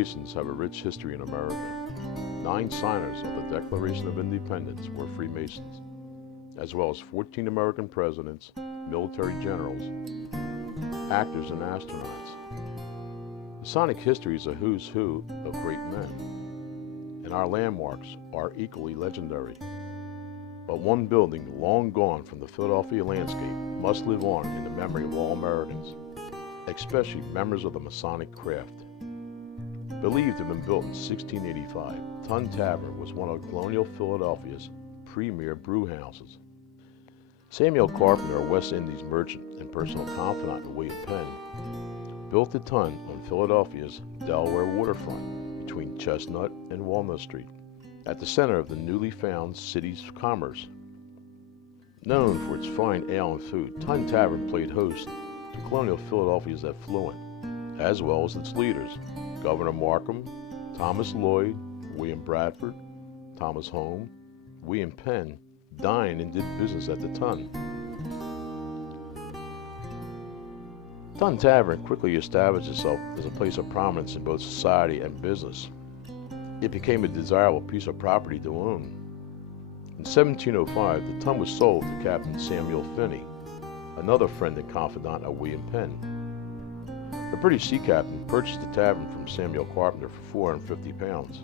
Freemasons have a rich history in America. 9 signers of the Declaration of Independence were Freemasons, as well as 14 American presidents, military generals, actors, and astronauts. Masonic history is a who's who of great men, and our landmarks are equally legendary. But one building long gone from the Philadelphia landscape must live on in the memory of all Americans, especially members of the Masonic craft. Believed to have been built in 1685, Tun Tavern was one of colonial Philadelphia's premier brew houses. Samuel Carpenter, a West Indies merchant and personal confidant of William Penn, built the Tun on Philadelphia's Delaware waterfront between Chestnut and Walnut Street, at the center of the newly found city's commerce. Known for its fine ale and food, Tun Tavern played host to colonial Philadelphia's affluent, as well as its leaders, Governor Markham, Thomas Lloyd, William Bradford, Thomas Home, William Penn, dined and did business at the Tun. Tun Tavern quickly established itself as a place of prominence in both society and business. It became a desirable piece of property to own. In 1705, the Tun was sold to Captain Samuel Finney, another friend and confidant of William Penn. The British sea captain purchased the tavern from Samuel Carpenter for £450.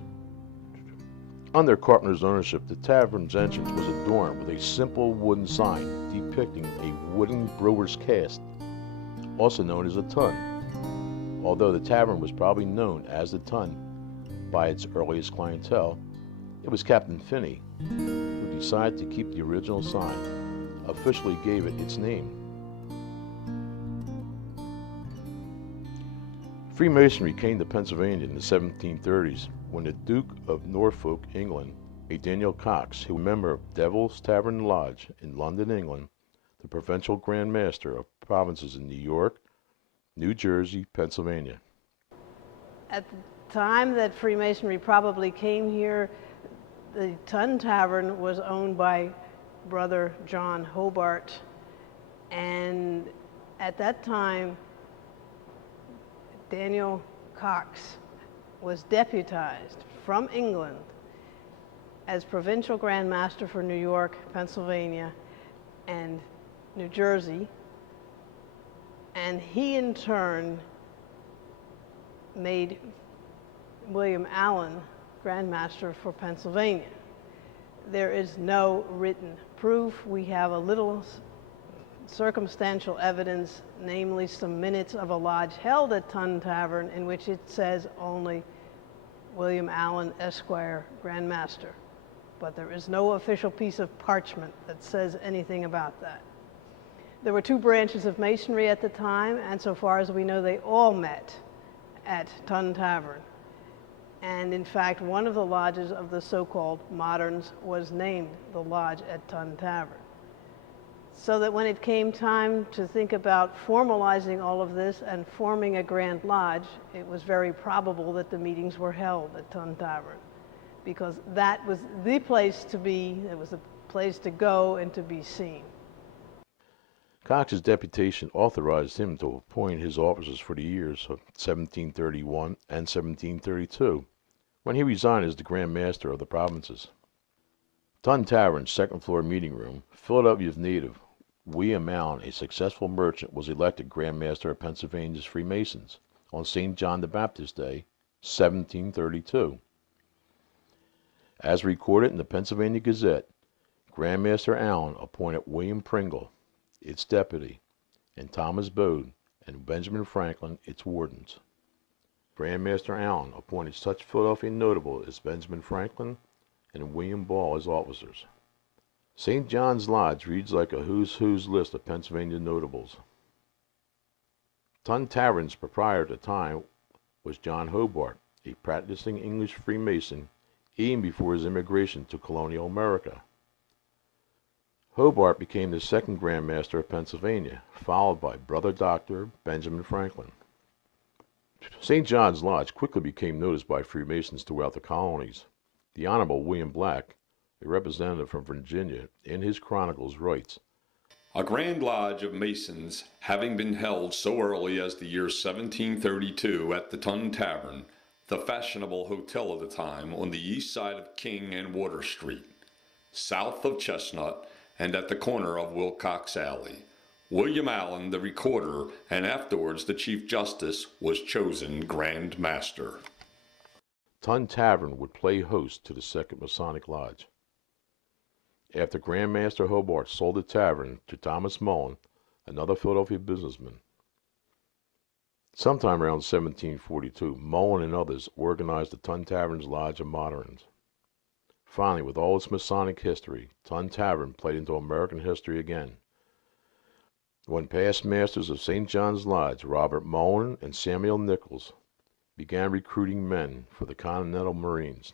Under Carpenter's ownership, the tavern's entrance was adorned with a simple wooden sign depicting a wooden brewer's cask, also known as a tun. Although the tavern was probably known as the Tun by its earliest clientele, it was Captain Finney who decided to keep the original sign, officially gave it its name. Freemasonry came to Pennsylvania in the 1730s when the Duke of Norfolk, England, a Daniel Cox, who was a member of Devil's Tavern Lodge in London, England, the provincial Grand Master of provinces in New York, New Jersey, Pennsylvania. At the time that Freemasonry probably came here, the Tun Tavern was owned by Brother John Hobart, and at that time, Daniel Cox was deputized from England as provincial Grand Master for New York, Pennsylvania, and New Jersey, and he in turn made William Allen Grand Master for Pennsylvania. There is no written proof. We have a little circumstantial evidence, namely some minutes of a lodge held at Tun Tavern in which it says only William Allen, Esquire, Grand Master. But there is no official piece of parchment that says anything about that. There were 2 branches of Masonry at the time, and so far as we know, they all met at Tun Tavern. And in fact, one of the lodges of the so-called moderns was named the lodge at Tun Tavern. So that when it came time to think about formalizing all of this and forming a Grand Lodge, it was very probable that the meetings were held at Tun Tavern, because that was the place to be, it was the place to go and to be seen. Cox's deputation authorized him to appoint his officers for the years of 1731 and 1732, when he resigned as the Grand Master of the provinces. Tun Tavern's second-floor meeting room, Philadelphia's native William Allen, a successful merchant, was elected Grand Master of Pennsylvania's Freemasons on St. John the Baptist Day, 1732. As recorded in the Pennsylvania Gazette, Grand Master Allen appointed William Pringle, its deputy, and Thomas Bode and Benjamin Franklin, its wardens. Grand Master Allen appointed such Philadelphia notables as Benjamin Franklin and William Ball as officers. St. John's Lodge reads like a who's who's list of Pennsylvania notables. Tun Tavern's proprietor at the time was John Hobart, a practicing English Freemason even before his immigration to colonial America. Hobart became the second Grand Master of Pennsylvania, followed by Brother Dr. Benjamin Franklin. St. John's Lodge quickly became noticed by Freemasons throughout the colonies. The Honorable William Black, a representative from Virginia, in his chronicles writes, "A Grand Lodge of Masons having been held so early as the year 1732 at the Tun Tavern, the fashionable hotel of the time on the east side of King and Water Street, south of Chestnut and at the corner of Wilcox Alley. William Allen, the recorder, and afterwards the Chief Justice, was chosen Grand Master. Tun Tavern would play host to the Second Masonic Lodge. After Grand Master Hobart sold the tavern to Thomas Mullen, another Philadelphia businessman. Sometime around 1742, Mullen and others organized the Tun Tavern's Lodge of Moderns. Finally, with all its Masonic history, Tun Tavern played into American history again. When past masters of St. John's Lodge, Robert Mullen and Samuel Nichols, began recruiting men for the Continental Marines,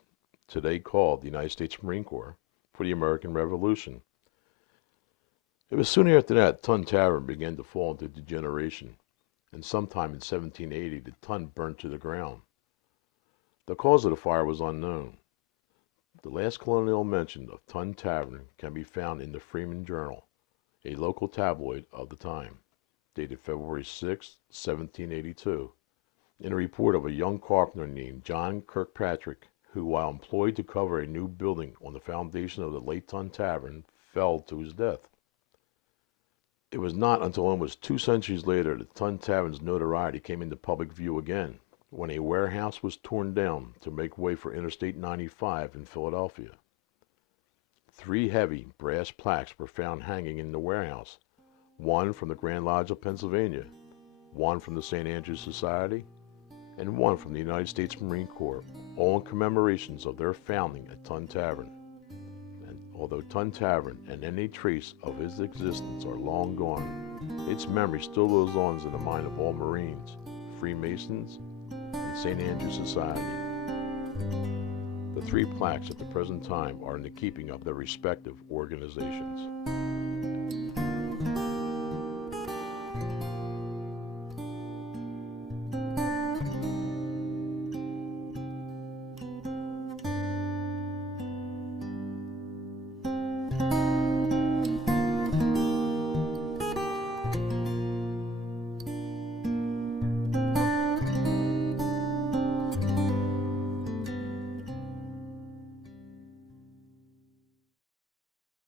today called the United States Marine Corps, for the American Revolution. It was soon after that Tun Tavern began to fall into degeneration, and sometime in 1780 the Tun burned to the ground. The cause of the fire was unknown. The last colonial mention of Tun Tavern can be found in the Freeman Journal, a local tabloid of the time, dated February 6, 1782, in a report of a young carpenter named John Kirkpatrick, who, while employed to cover a new building on the foundation of the late Tun Tavern, fell to his death. It was not until almost 2 centuries later that Tun Tavern's notoriety came into public view again, when a warehouse was torn down to make way for Interstate 95 in Philadelphia. 3 heavy brass plaques were found hanging in the warehouse, one from the Grand Lodge of Pennsylvania, one from the St. Andrews Society, and one from the United States Marine Corps, all in commemorations of their founding at Tun Tavern. And although Tun Tavern and any trace of its existence are long gone, its memory still lives on in the mind of all Marines, Freemasons, and St. Andrews Society. The 3 plaques at the present time are in the keeping of their respective organizations.